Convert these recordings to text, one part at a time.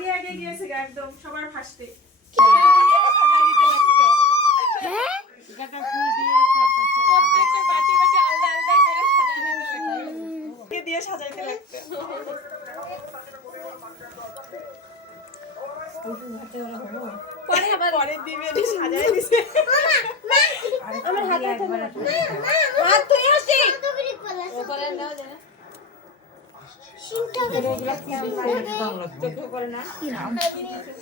আগে আগে গিয়েছে একদম সবার ফার্স্টে। প্রত্যেকটা বাটি বাটি আলাদা আলাদা করে সাজাইতে লাগতো। পরে আবার পরের দিন এনে সাজাই দিছে। আমার হাতে হাত ধুই আসি। পরে নাও জানা। সিনটা এগুলা কি বাংলা চোখে পড়ে না কি নাম কি দিছে?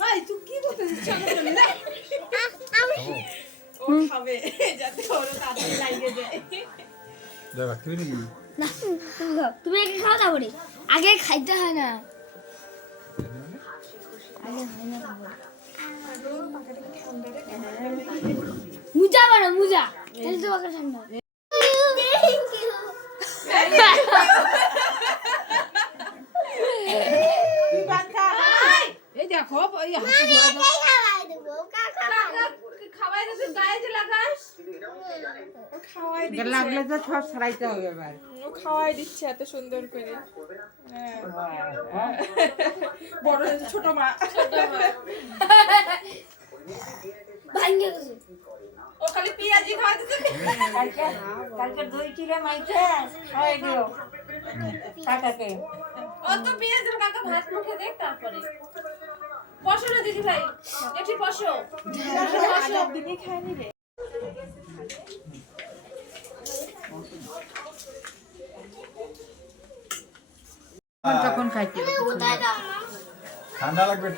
ভাই তুই কি করতেছিস? চলো না। ও খাবে যাতে ওর তাড়াতাড়ি লাগে যায়। দাদা তুই নি না তুমি আগে খাও তারপরে আগে খাইতে হয় না আগে হয় না মুজা বাড়ো মুজা তাহলে তো বাকা ঠান্ডা থ্যাংক ইউ তুই বাচ্চা এই দেখো এই হাতে ধরে দাও খাওয়াই দেবো কাকা খাওয়াই দিতে গায়ে যে লাগাস ও খাওয়াই দিচ্ছে লাগলে তো সব ছাড়াইতে হবে এবার ও খাওয়াই দিচ্ছে এত সুন্দর করে বড় ছোট মা ভাঙ্গে গেছে ও খালি পেঁয়াজি খাওয়াই দিচ্ছে কালকে 2 কিলো মাইছে খাওয়াই দিও কাকাকে ও তো পেঁয়াজের কাকা ভাত মুখে দেখ তারপরে বসো না দিদি ভাই একটু বসো বসো দিদি খাই নিবে তখন খাইতে কোথায় দাও ঠান্ডা লাগবে